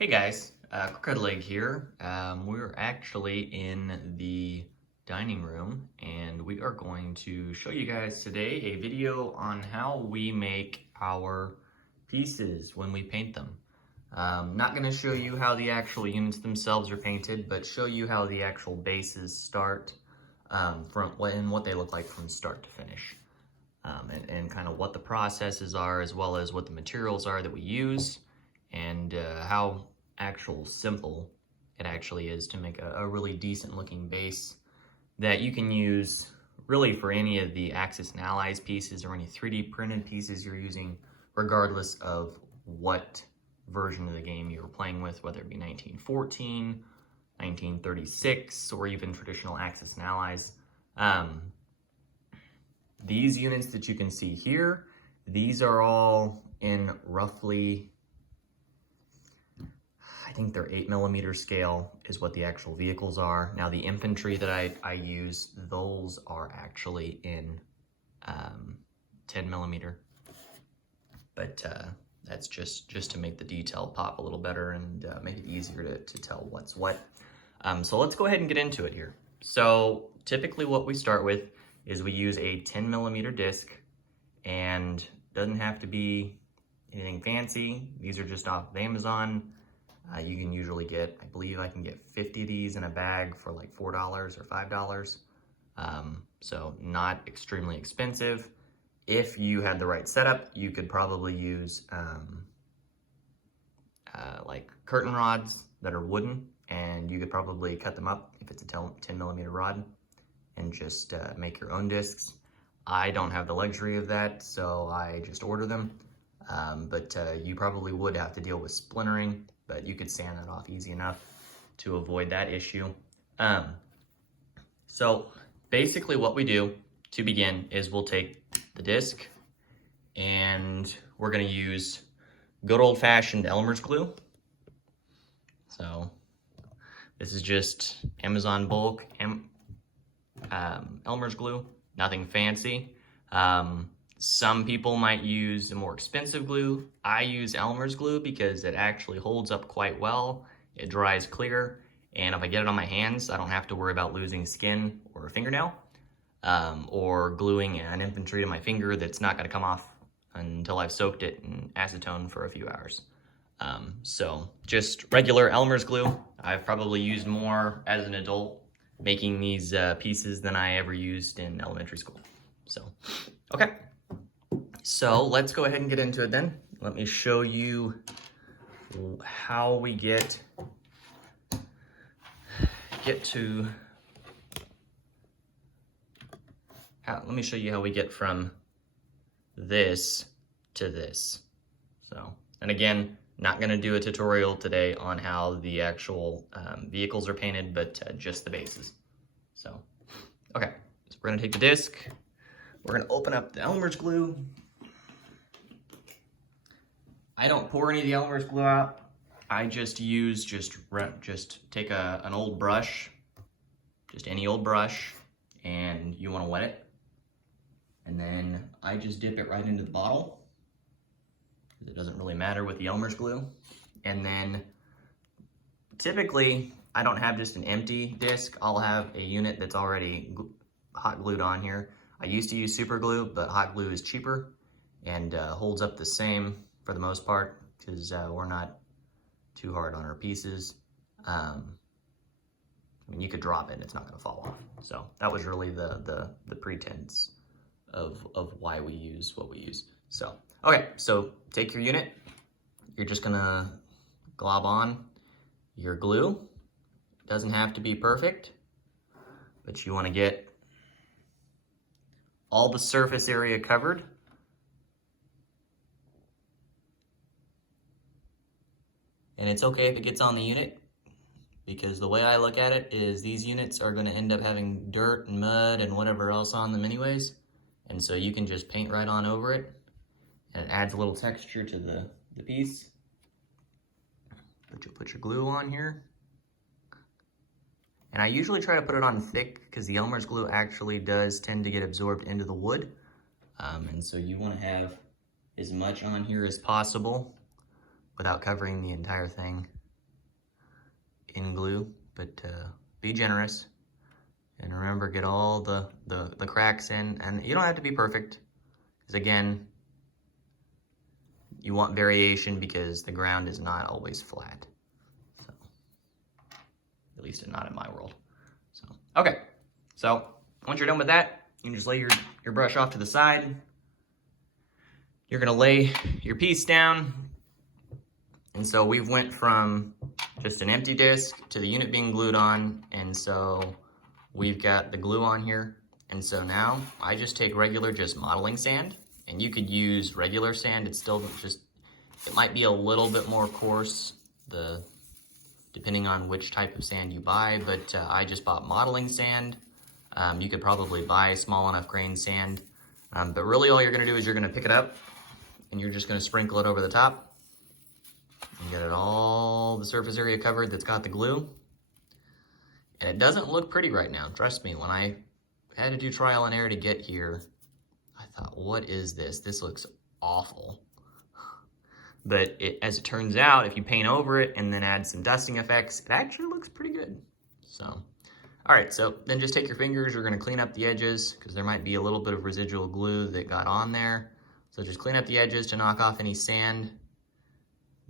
Hey guys, Crooked Leg here. We're actually in the dining room and we are going to show you guys today a video on how we make our pieces when we paint them. Not going to show you how the actual units themselves are painted, but show you how the actual bases start and what they look like from start to finish. And kind of what the processes are, as well as what the materials are that we use, and how actual simple it actually is to make a really decent looking base that you can use really for any of the Axis and Allies pieces or any 3D printed pieces you're using, regardless of what version of the game you were playing with, whether it be 1914, 1936, or even traditional Axis and Allies. These units that you can see here, these are all in roughly, I think they're 8mm scale is what the actual vehicles are. Now the infantry that I use, those are actually in 10mm. But that's just to make the detail pop a little better and make it easier to tell what's what. So let's go ahead and get into it here. So typically what we start with is we use a 10mm disc, and doesn't have to be anything fancy. These are just off of Amazon. You can usually get, I believe I can get 50 of these in a bag for like $4 or $5. So not extremely expensive. If you had the right setup, you could probably use like curtain rods that are wooden, and you could probably cut them up if it's a 10mm rod and just make your own discs. I don't have the luxury of that, so I just order them. But you probably would have to deal with splintering, but you could sand that off easy enough to avoid that issue. So basically what we do to begin is we'll take the disc and we're gonna use good old-fashioned Elmer's glue. So this is just Amazon bulk Elmer's glue, nothing fancy. Some people might use a more expensive glue. I use Elmer's glue because it actually holds up quite well. It dries clear, and if I get it on my hands, I don't have to worry about losing skin or a fingernail, or gluing an infantry to my finger that's not gonna come off until I've soaked it in acetone for a few hours. So just regular Elmer's glue. I've probably used more as an adult making these pieces than I ever used in elementary school. So, okay. So let's go ahead and get into it then. Let me show you how we get to, let me show you how we get from this to this. So, and again, not gonna do a tutorial today on how the actual vehicles are painted, but just the bases. So, okay, so we're gonna take the disc, we're gonna open up the Elmer's glue. I don't pour any of the Elmer's glue out. I just use, just take an old brush, just any old brush, and you wanna wet it. And then I just dip it right into the bottle. It doesn't really matter with the Elmer's glue. And then typically I don't have just an empty disc. I'll have a unit that's already hot glued on here. I used to use super glue, but hot glue is cheaper and holds up the same for the most part, because we're not too hard on our pieces. I mean, you could drop it and it's not gonna fall off. So that was really the pretense of why we use what we use. So, okay, so take your unit. You're just gonna glob on your glue. Doesn't have to be perfect, but you wanna get all the surface area covered. And it's okay if it gets on the unit, because the way I look at it is these units are gonna end up having dirt and mud and whatever else on them anyways. And so you can just paint right on over it, and it adds a little texture to the piece. But you'll put your glue on here. And I usually try to put it on thick because the Elmer's glue actually does tend to get absorbed into the wood. And so you wanna have as much on here as possible without covering the entire thing. in glue, but be generous. And remember, get all the cracks in, and you don't have to be perfect, because again, you want variation because the ground is not always flat. So, at least not in my world. So, okay. So, once you're done with that, you can just lay your brush off to the side. You're gonna lay your piece down. And so we've went from just an empty disc to the unit being glued on, and so we've got the glue on here. And so now I just take regular just modeling sand, and you could use regular sand. It's still just, it might be a little bit more coarse, depending on which type of sand you buy, but I just bought modeling sand. You could probably buy small enough grain sand, but really all you're gonna do is you're gonna pick it up and you're just gonna sprinkle it over the top and get it all the surface area covered that's got the glue. And it doesn't look pretty right now. Trust me, when I had to do trial and error to get here, I thought, what is this? This looks awful. But as it turns out, if you paint over it and then add some dusting effects, it actually looks pretty good. So, all right, so then just take your fingers, you're gonna clean up the edges because there might be a little bit of residual glue that got on there. So just clean up the edges to knock off any sand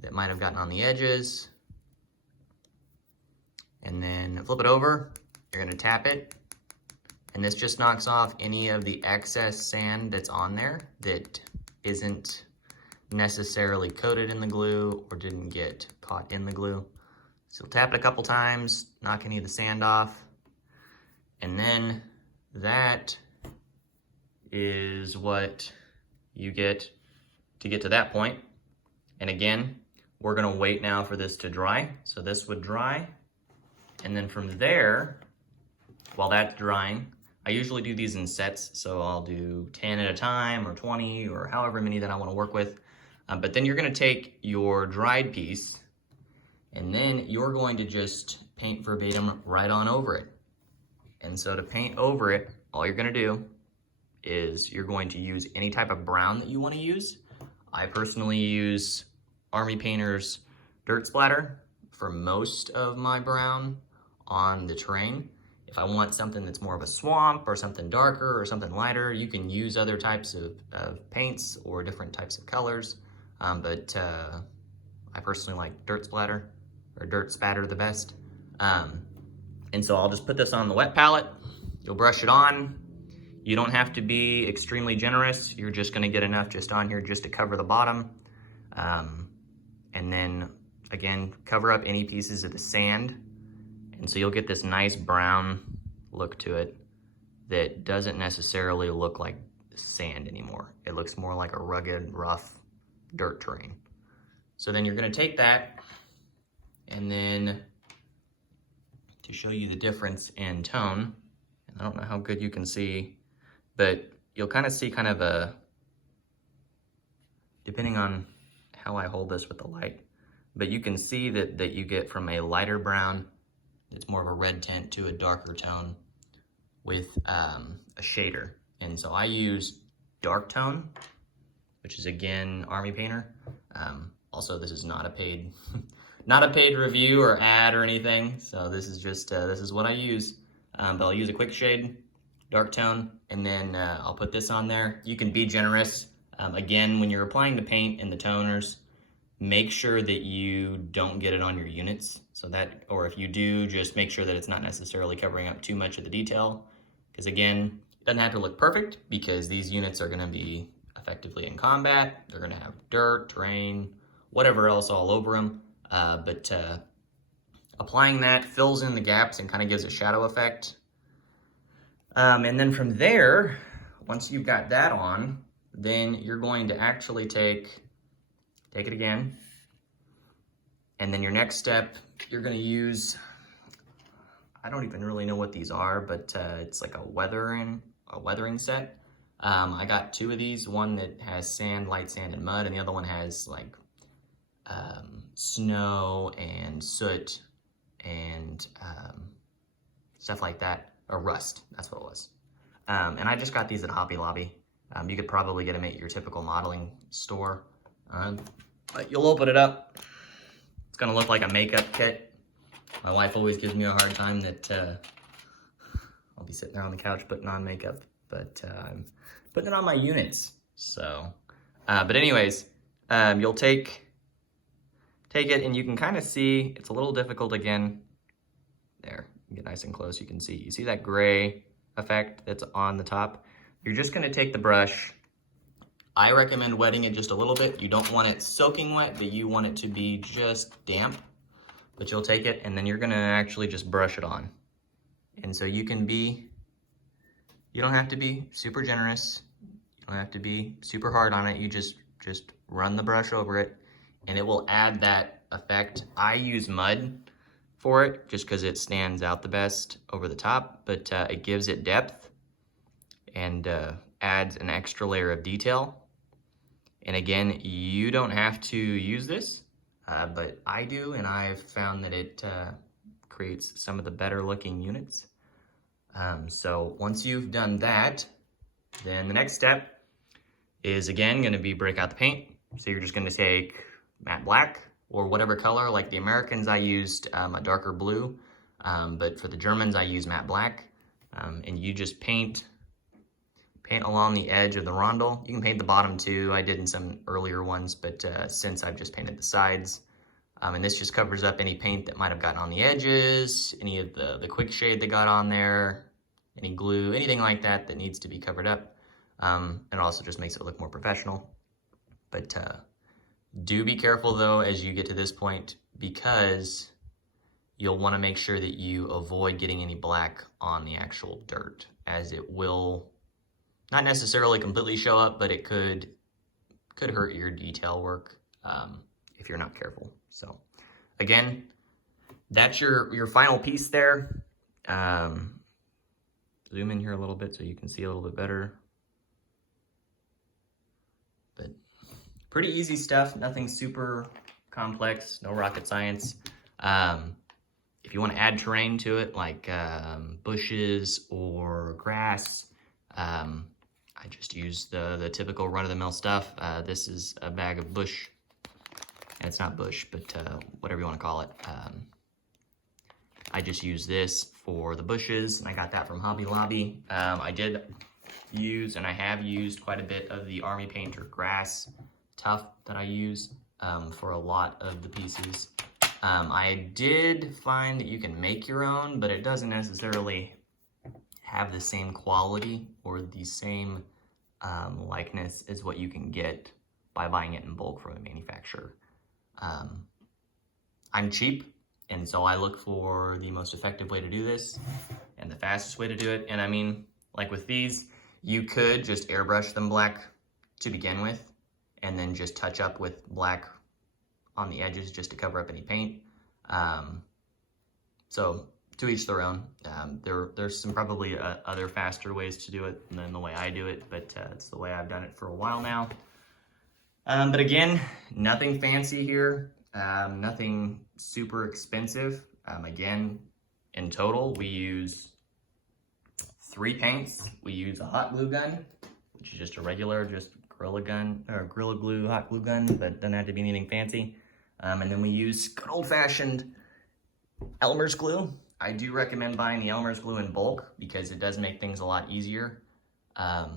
that might have gotten on the edges. And then flip it over, you're gonna tap it. And this just knocks off any of the excess sand that's on there that isn't necessarily coated in the glue or didn't get caught in the glue. So tap it a couple times, knock any of the sand off, and then that is what you get to that point. And again, we're gonna wait now for this to dry. So this would dry, and then from there, while that's drying, I usually do these in sets, so I'll do 10 at a time or 20 or however many that I wanna work with. But then you're gonna take your dried piece and then you're going to just paint verbatim right on over it. And so to paint over it, all you're gonna do is you're going to use any type of brown that you wanna use. I personally use Army Painter's Dirt Splatter for most of my brown on the terrain. If I want something that's more of a swamp or something darker or something lighter, you can use other types of paints or different types of colors. But I personally like Dirt Splatter, or Dirt Spatter the best. And so I'll just put this on the wet palette. You'll brush it on. You don't have to be extremely generous. You're just gonna get enough just on here just to cover the bottom. And then again, cover up any pieces of the sand. And so you'll get this nice brown look to it that doesn't necessarily look like sand anymore. It looks more like a rugged, rough dirt terrain. So then you're gonna take that, and then to show you the difference in tone, and I don't know how good you can see, but you'll kind of see kind of a, depending on how I hold this with the light, but you can see that you get from a lighter brown, it's more of a red tint, to a darker tone with a shader. And so I use dark tone, which is again Army Painter. Also, this is not a paid not a paid review or ad or anything. So this is just this is what I use. But I'll use a quick shade, dark tone, and then I'll put this on there. You can be generous. Again, when you're applying the paint and the toners, make sure that you don't get it on your units. So that, or if you do, just make sure that it's not necessarily covering up too much of the detail. Because again, it doesn't have to look perfect because these units are gonna be effectively in combat. They're gonna have dirt, terrain, whatever else all over them. But applying that fills in the gaps and kind of gives a shadow effect. And then from there, once you've got that on, then you're going to actually take it again. And then your next step, you're gonna use, I don't even really know what these are, but it's like a weathering set. I got two of these, one that has sand, light sand, and mud, and the other one has like snow and soot and stuff like that, or rust, that's what it was. And I just got these at Hobby Lobby. You could probably get them at your typical modeling store. But you'll open it up. It's gonna look like a makeup kit. My wife always gives me a hard time that I'll be sitting there on the couch putting on makeup, but I'm putting it on my units. So, but anyways, you'll take it and you can kind of see, it's a little difficult again. There, get nice and close, you can see. You see that gray effect that's on the top? You're just gonna take the brush. I recommend wetting it just a little bit. You don't want it soaking wet, but you want it to be just damp. But you'll take it and then you're gonna actually just brush it on. And so you don't have to be super generous. You don't have to be super hard on it. You just run the brush over it and it will add that effect. I use mud for it just because it stands out the best over the top, but it gives it depth and adds an extra layer of detail. And again, you don't have to use this, but I do, and I've found that it creates some of the better looking units. So once you've done that, then the next step is again gonna be break out the paint. So you're just gonna take matte black or whatever color. Like the Americans, I used a darker blue, but for the Germans, I use matte black. And you just paint along the edge of the rondel. You can paint the bottom too. I did in some earlier ones, but since I've just painted the sides. And this just covers up any paint that might have gotten on the edges, any of the quick shade that got on there, any glue, anything like that that needs to be covered up. And it also just makes it look more professional. But do be careful though as you get to this point, because you'll want to make sure that you avoid getting any black on the actual dirt, as it will not necessarily completely show up, but it could hurt your detail work if you're not careful. So again, that's your final piece there. Zoom in here a little bit so you can see a little bit better. But pretty easy stuff, nothing super complex, no rocket science. If you want to add terrain to it, like bushes or grass, I just use the typical run-of-the-mill stuff. This is a bag of bush, and it's not bush, but whatever you want to call it. I just use this for the bushes, and I got that from Hobby Lobby. I did use, and I have used quite a bit of the Army Painter grass tuff that I use for a lot of the pieces. I did find that you can make your own, but it doesn't necessarily have the same quality or the same likeness as what you can get by buying it in bulk from a manufacturer. I'm cheap, and so I look for the most effective way to do this and the fastest way to do it. And I mean, like with these, you could just airbrush them black to begin with and then just touch up with black on the edges just to cover up any paint. So to each their own. There's some probably other faster ways to do it than the way I do it, but it's the way I've done it for a while now. But again, nothing fancy here, nothing super expensive. Again, in total, we use 3 paints. We use a hot glue gun, which is just a regular, just Gorilla gun, or Gorilla Glue hot glue gun, but doesn't have to be anything fancy. And then we use good old-fashioned Elmer's glue. I do recommend buying the Elmer's glue in bulk because it does make things a lot easier. I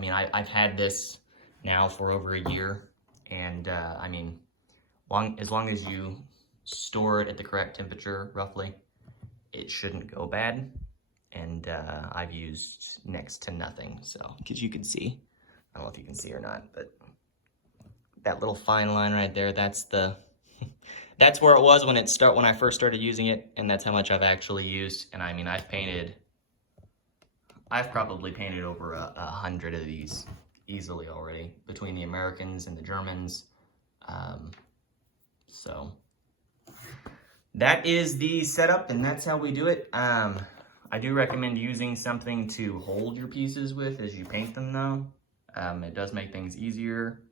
mean, I've had this now for over a year, and I mean, as long as you store it at the correct temperature, roughly, it shouldn't go bad. And I've used next to nothing, so, because you can see, I don't know if you can see or not, but that little fine line right there, that's the, that's where it was when I first started using it, and that's how much I've actually used. And I mean, I've probably painted over 100 of these easily already, between the Americans and the Germans. So that is the setup, and that's how we do it. I do recommend using something to hold your pieces with as you paint them though. It does make things easier.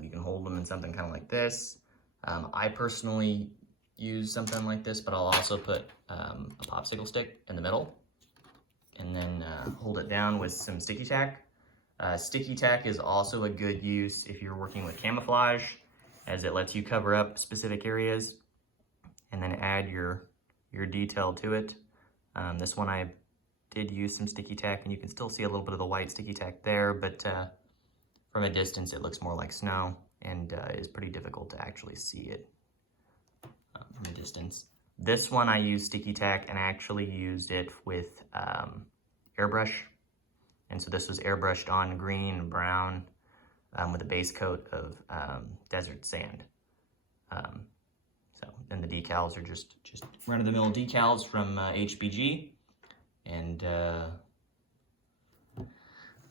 You can hold them in something kind of like this. I personally use something like this, but I'll also put a popsicle stick in the middle and then hold it down with some sticky tack. Sticky tack is also a good use if you're working with camouflage, as it lets you cover up specific areas. and then add your detail to it. This one I did use some sticky tack, and you can still see a little bit of the white sticky tack there, but from a distance it looks more like snow, and is pretty difficult to actually see it from a distance. This one I used sticky tack and actually used it with airbrush, and so this was airbrushed on green and brown with a base coat of desert sand. And the decals are just run-of-the-mill decals from HBG. And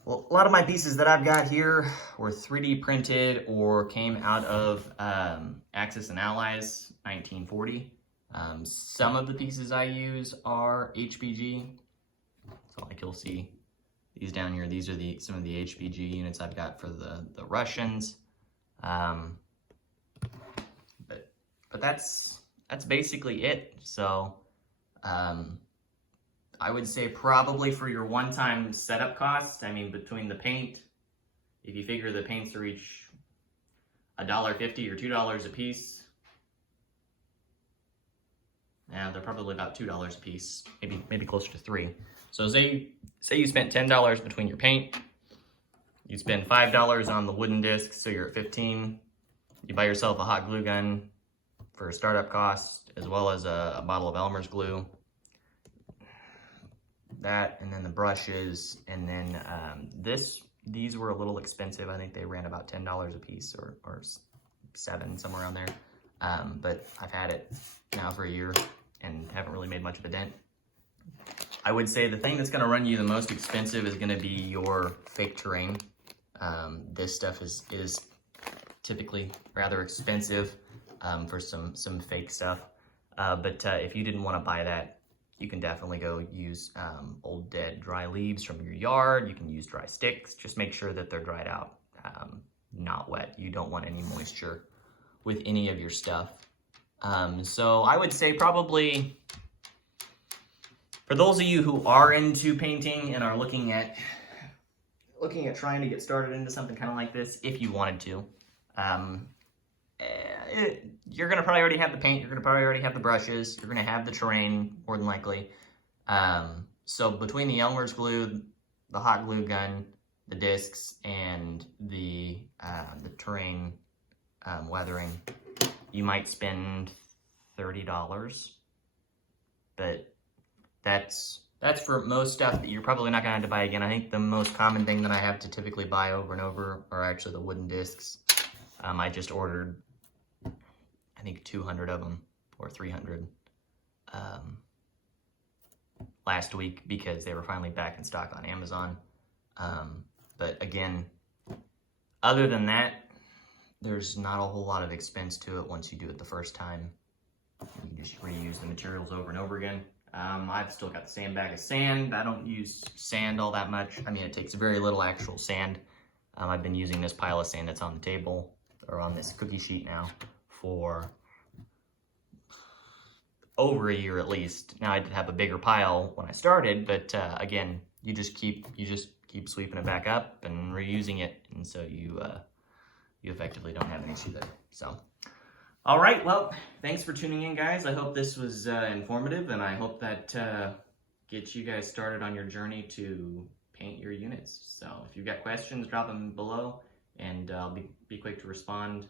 well, a lot of my pieces that I've got here were 3D printed or came out of Axis and Allies 1940. Some of the pieces I use are HBG. So like you'll see these down here, these are some of the HBG units I've got for the Russians. But that's basically it. So I would say probably for your one-time setup costs, I mean, between the paint, if you figure the paints are each $1.50 or $2 a piece, yeah, they're probably about $2 a piece, maybe closer to $3. So say you spent $10 between your paint, you spend $5 on the wooden discs, so you're at $15. You buy yourself a hot glue gun for a startup cost, as well as a bottle of Elmer's glue. That, and then the brushes, and then these were a little expensive. I think they ran about $10 a piece, or $7, somewhere around there. But I've had it now for a year and haven't really made much of a dent. I would say the thing that's going to run you the most expensive is going to be your fake terrain. This stuff is typically rather expensive for some fake stuff. But if you didn't want to buy that, you can definitely go use old dead dry leaves from your yard. You can use dry sticks. Just make sure that they're dried out, not wet. You don't want any moisture with any of your stuff. So I would say probably, for those of you who are into painting and are looking at trying to get started into something kind of like this, if you wanted to, you're gonna probably already have the paint, you're gonna probably already have the brushes, you're gonna have the terrain more than likely. So between the Elmer's glue, the hot glue gun, the discs, and the terrain weathering, you might spend $30. But that's for most stuff that you're probably not gonna have to buy again. I think the most common thing that I have to typically buy over and over are actually the wooden discs. I just ordered, I think 200 of them, or 300, last week because they were finally back in stock on Amazon. But again, other than that, there's not a whole lot of expense to it once you do it the first time. You can just reuse the materials over and over again. I've still got the same bag of sand. I don't use sand all that much. I mean, it takes very little actual sand. I've been using this pile of sand that's on the table, or on this cookie sheet now, for over a year at least. Now, I did have a bigger pile when I started, but again, you just keep sweeping it back up and reusing it, and so you effectively don't have an issue there. So, all right, well, thanks for tuning in, guys. I hope this was informative, and I hope that gets you guys started on your journey to paint your units. So if you've got questions, drop them below, and I'll be quick to respond.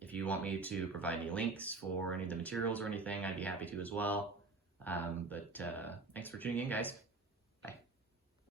If you want me to provide any links for any of the materials or anything, I'd be happy to as well. But thanks for tuning in, guys.